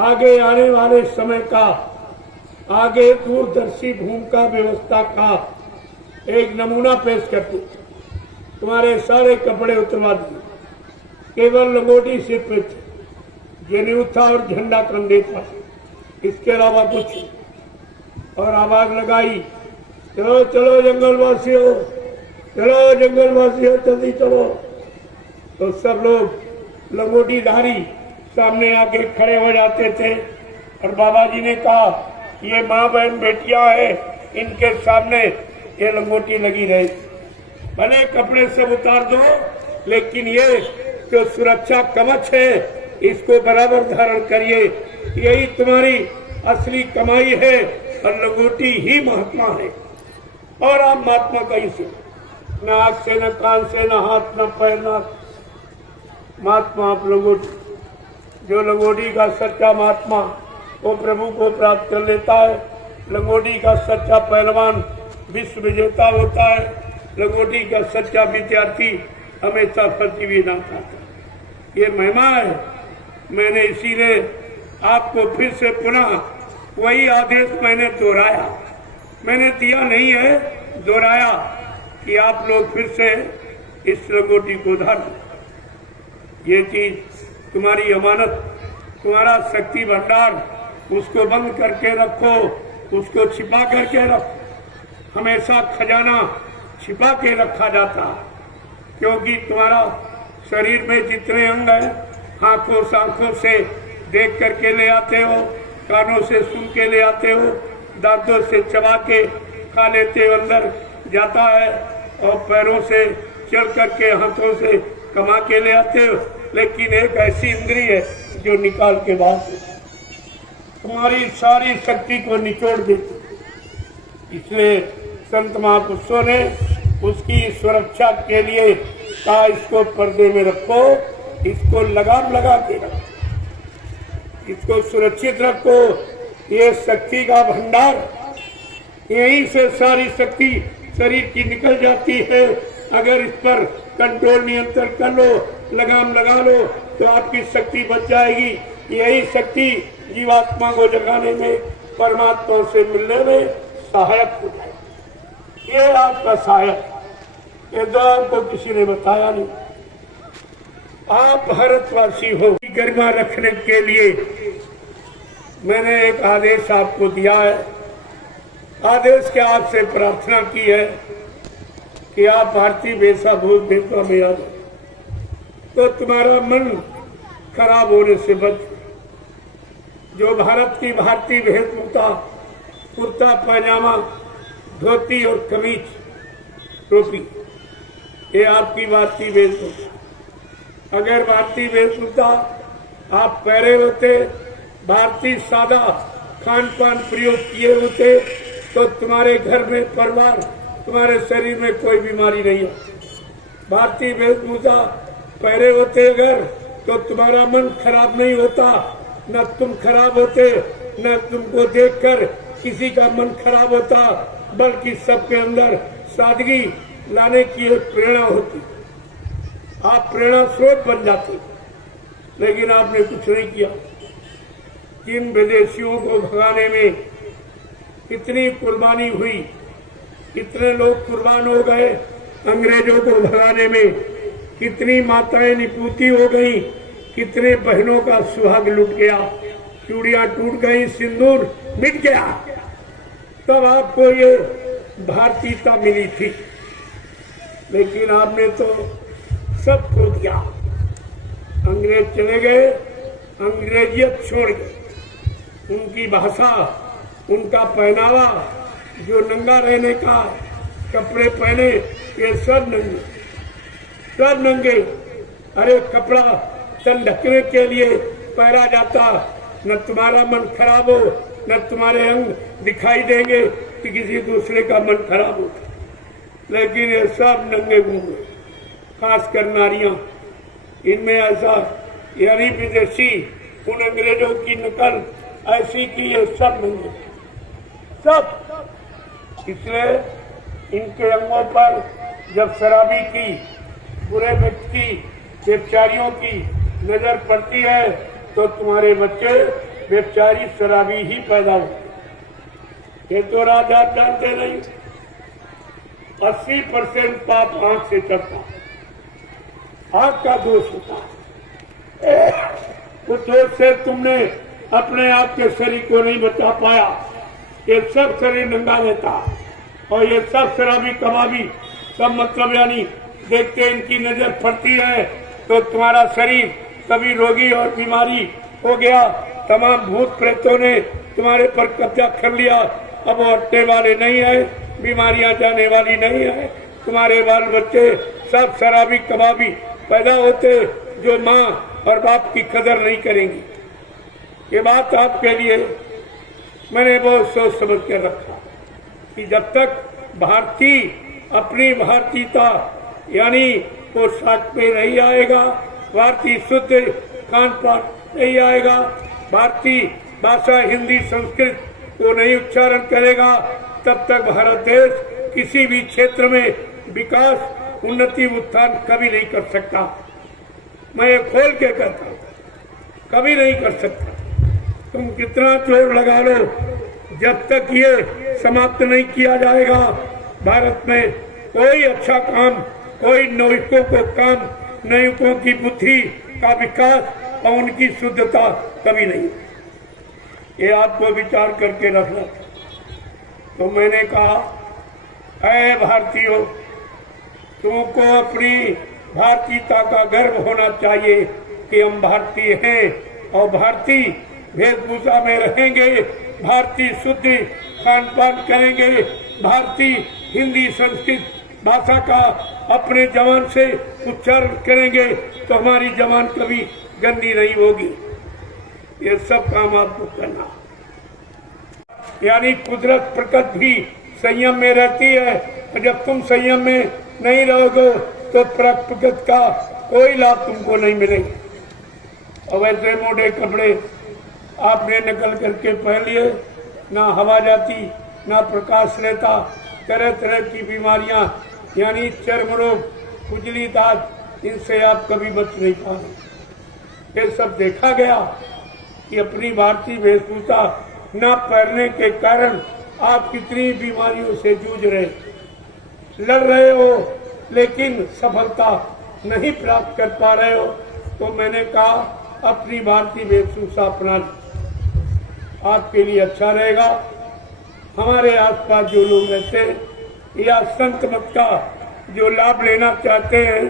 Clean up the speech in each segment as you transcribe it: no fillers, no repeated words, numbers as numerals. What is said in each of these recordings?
आगे आने वाले समय का, आगे दूरदर्शी भूमिका व्यवस्था का एक नमूना पेश करते। तुम्हारे सारे कपड़े उतरवा दिए, केवल लंगोटी सिर पे थी, जनेऊ था और झंडा कंधे पर, इसके अलावा कुछ। और आवाज लगाई, चलो चलो जंगलवासियों, चलो जंगलवासियों, जल्दी चलो। तो सब लोग लंगोटीधारी सामने आके खड़े हो जाते थे और बाबा जी ने कहा, ये माँ बहन बेटियां हैं, इनके सामने ये लंगोटी लगी रहे। भले कपड़े सब उतार दो, लेकिन ये जो सुरक्षा कवच है इसको बराबर धारण करिए। यही तुम्हारी असली कमाई है और लंगोटी ही महात्मा है। और आप महात्मा कहीं से, न आँख से, न कान से, न हाथ, न पैर, न महात्मा आप लंगोटी। जो लंगोटी का सच्चा महात्मा वो प्रभु को प्राप्त कर लेता है। लंगोटी का सच्चा पहलवान विश्व विजेता होता है। लंगोटी का सच्चा विद्यार्थी हमेशा फंसी हुई ना खाता। ये महिमा है। मैंने इसीलिए आपको फिर से पुनः वही आदेश मैंने दोहराया, मैंने दिया नहीं है, दोहराया कि आप लोग फिर से इस लंगोटी को धारण। ये चीज तुम्हारी अमानत, तुम्हारा शक्ति भंडार, उसको बंद करके रखो, उसको छिपा करके रखो। हमेशा खजाना छिपा के रखा जाता, क्योंकि तुम्हारा शरीर में जितने अंग हैं, आंखों से देख करके ले आते हो, कानों से सुन के ले आते हो, दांतों से चबा के खा लेते हो, अंदर जाता है, और पैरों से चल करके, हाथों से कमा के ले आते हो। लेकिन एक ऐसी इंद्री है जो निकाल के बाहर तुम्हारी सारी शक्ति को निचोड़ देती। इसलिए संत महापुरुषों ने उसकी सुरक्षा के लिए कहा, इसको पर्दे में रखो, इसको लगाम लगा के रखो, इसको सुरक्षित रखो। ये शक्ति का भंडार, यहीं से सारी शक्ति शरीर की निकल जाती है। अगर इस पर कंट्रोल, नियंत्रण कर लो, लगाम लगा लो, तो आपकी शक्ति बच जाएगी। यही शक्ति जीवात्मा को जगाने में, परमात्मा से मिलने में सहायक हो जाएगी। ये आपका सहायक, ये तो आपको किसी ने बताया नहीं। आप भारतवासी हो, गरिमा रखने के लिए मैंने एक आदेश आपको दिया है। आदेश के आपसे प्रार्थना की है कि आप भारतीय वेशभूषा में आ जाओ, तो तुम्हारा मन खराब होने से बच। जो भारत की भारतीय वेशभूषा, कुर्ता पैजामा, धोती और कमीज, टोपी, ये आपकी भारतीय वेशभूषा। अगर भारतीय वेशभूषा आप पहरे होते, भारतीय सादा खान पान प्रयोग किए होते, तो तुम्हारे घर में, परिवार, तुम्हारे शरीर में कोई बीमारी नहीं है। भारतीय वेशभूषा पहरे होते अगर, तो तुम्हारा मन खराब नहीं होता, न तुम खराब होते, न तुमको देखकर किसी का मन खराब होता, बल्कि सबके अंदर सादगी लाने की एक प्रेरणा होती। आप प्रेरणा स्रोत बन जाते, लेकिन आपने कुछ नहीं किया। जिन विदेशियों को भगाने में इतनी कुर्बानी हुई, कितने लोग कुर्बान हो गए, अंग्रेजों को भगाने में कितनी माताएं निपूती हो गई, कितने बहनों का सुहाग लुट गया, चूड़ियां टूट गई, सिंदूर मिट गया, तब आपको ये भारतीयता मिली थी। लेकिन आपने तो सब खो दिया। अंग्रेज चले गए, अंग्रेजियत छोड़ गए, उनकी भाषा, उनका पहनावा, जो नंगा रहने का कपड़े पहने, ये सब नंगे, सब नंगे। अरे कपड़ा तन ढकने के लिए पहना जाता, न तुम्हारा मन खराब हो, न तुम्हारे अंग दिखाई देंगे कि किसी दूसरे का मन खराब हो। लेकिन ये सब नंगे घूमे, खासकर नारियां। इनमें ऐसा, यानी विदेशी उन अंग्रेजों की नकल ऐसी की, ये सब नंगे, सब। इसलिए इनके अंगों पर जब शराबी की, बुरे व्यक्ति की, व्यभिचारियों की नजर पड़ती है, तो तुम्हारे बच्चे बेचारी शराबी ही पैदा होती। ये तो राजा जानते नहीं, 80% पाप आंख से चढ़ता, आंख का दोष होता। तो दोष से तुमने अपने आप के शरीर को नहीं बचा पाया, ये सब शरीर नंगा देता। और ये सब शराबी कबाबी सब मतलब यानी देखते इनकी नजर पड़ती है तो तुम्हारा शरीर कभी रोगी और बीमारी हो गया। तमाम भूत प्रेतों ने तुम्हारे पर कब्जा कर लिया, अब हटने वाले नहीं है, बीमारियां जाने वाली नहीं है। तुम्हारे बाल बच्चे सब शराबी कबाबी पैदा होते जो माँ और बाप की कदर नहीं करेंगी। ये बात आपके लिए मैंने बहुत सोच समझ कर रखा कि जब तक भारतीय अपनी भारतीयता यानी पोशाक पे नहीं आएगा, भारतीय शुद्ध खान पान नहीं आएगा, भारतीय भाषा हिंदी संस्कृत को नहीं उच्चारण करेगा, तब तक भारत देश किसी भी क्षेत्र में विकास उन्नति उत्थान कभी नहीं कर सकता। मैं ये खोल के कहता हूँ, कभी नहीं कर सकता। तुम कितना जोर लगा लो, जब तक ये समाप्त नहीं किया जाएगा भारत में कोई अच्छा काम, कोई नौयुवकों को काम, नौयुवकों की बुद्धि का विकास और उनकी शुद्धता कभी नहीं। ये आपको विचार करके रखना। तो मैंने कहा, ऐ भारतीयों, तुमको अपनी भारतीयता का गर्व होना चाहिए कि हम भारतीय हैं और भारतीय वेशभूषा में रहेंगे, भारतीय शुद्ध खान पान करेंगे, भारतीय हिंदी संस्कृत भाषा का अपने जवान से उच्चारण करेंगे तो हमारी जवान कभी गंदी नहीं होगी। ये सब काम आपको करना, यानी कुदरत प्रकृति भी संयम में रहती है, और जब तुम संयम में नहीं रहोगे तो प्रकृति का कोई लाभ तुमको नहीं मिलेगा। और वैसे मोटे कपड़े आपने नकल करके पहन लिए, ना हवा जाती ना प्रकाश रहता, तरह तरह की बीमारियां यानी चर्म रोग, खुजली, दांत, इनसे आप कभी बच नहीं पाए। ये सब देखा गया कि अपनी भारतीय वेशभूषा न पहनने के कारण आप कितनी बीमारियों से जूझ रहे, लड़ रहे हो, लेकिन सफलता नहीं प्राप्त कर पा रहे हो। तो मैंने कहा अपनी भारतीय वेशभूषा अपना, आपके लिए अच्छा रहेगा। हमारे आसपास जो लोग रहते हैं या संत मत का जो लाभ लेना चाहते हैं,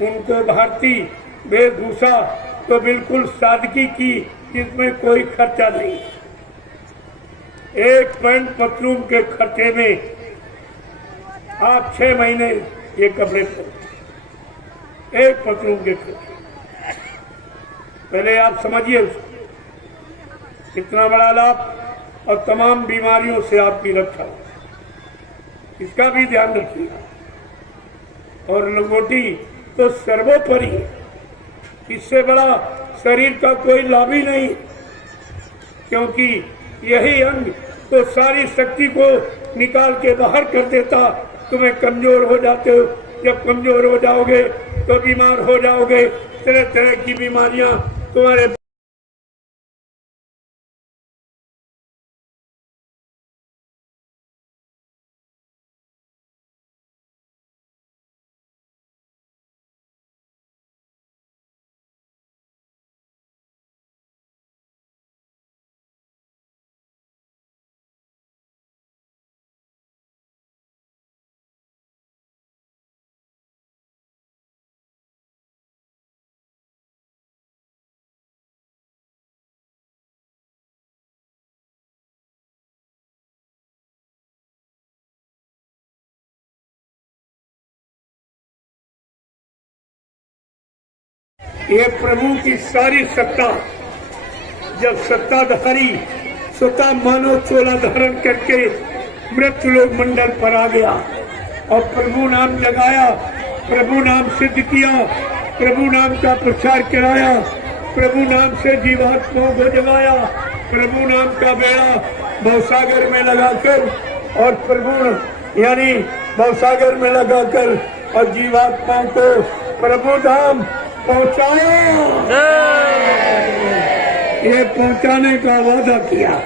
उनको भारतीय वेशभूषा तो बिल्कुल सादगी की, जिसमें कोई खर्चा नहीं। एक पैंट पतलून के खर्चे में आप 6 महीने ये कपड़े पहने, एक पतलून के खर्चे। पहले आप समझिए कितना बड़ा लाभ, और तमाम बीमारियों से आपकी रक्षा, इसका भी ध्यान रखिएगा। और लंगोटी तो सर्वोपरि है, इससे बड़ा शरीर का कोई लाभ ही नहीं, क्योंकि यही अंग तो सारी शक्ति को निकाल के बाहर कर देता। तुम्हें कमजोर हो जाते हो, जब कमजोर हो जाओगे तो बीमार हो जाओगे, तरह तरह की बीमारियां तुम्हारे ये प्रभु की सारी सत्ता, जब सत्ताधारी स्वतः मानव चोला धारण करके मृत्युलोक मंडल पर आ गया और प्रभु नाम जगाया, प्रभु नाम सिद्ध किया, प्रभु नाम का प्रचार कराया, प्रभु नाम से जीवात्माओं को जगाया, प्रभु नाम का बेड़ा भवसागर में लगाकर, और प्रभु यानी भवसागर में लगाकर और जीवात्माओं को प्रभु धाम पहुंचाया। ये पहुंचाने का वादा किया।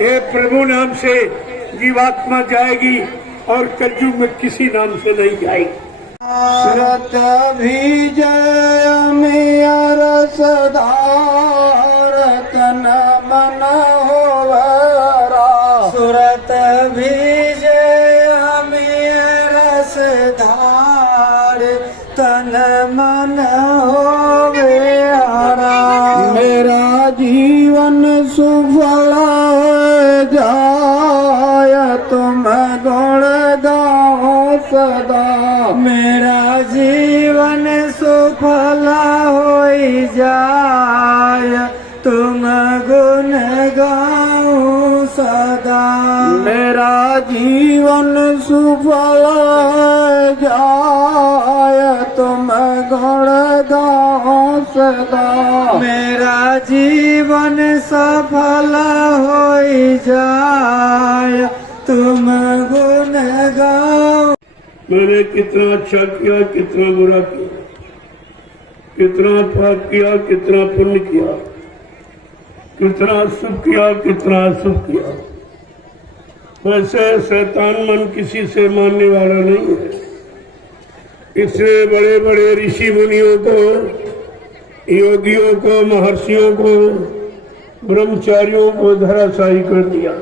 ये प्रभु नाम से जीवात्मा जाएगी और कलयुग में किसी नाम से नहीं जाएगी। सुरत भी जय मिया रसधार तन मन होवरा। सुरत भी जय मिया रसधार तन मन होवेरा। मेरा जीवन सुफल जाय तुम गुण गाओ सदा। मेरा जीवन सुफल होई जाय तुम गुण गाओ सदा। मेरा जीवन सुफल जाय तुम गुण गाओ सदा। मेरा जीवन सफल होई जाय तुम गुण गाओ। मैंने कितना अच्छा किया, कितना बुरा किया, कितना पाप किया, कितना पुण्य किया, कितना शुभ किया, कितना अशुभ किया। वैसे शैतान मन किसी से मानने वाला नहीं है। इसलिए बड़े बड़े ऋषि मुनियों को, योगियों को, महर्षियों को, ब्रह्मचारियों को धराशायी कर दिया।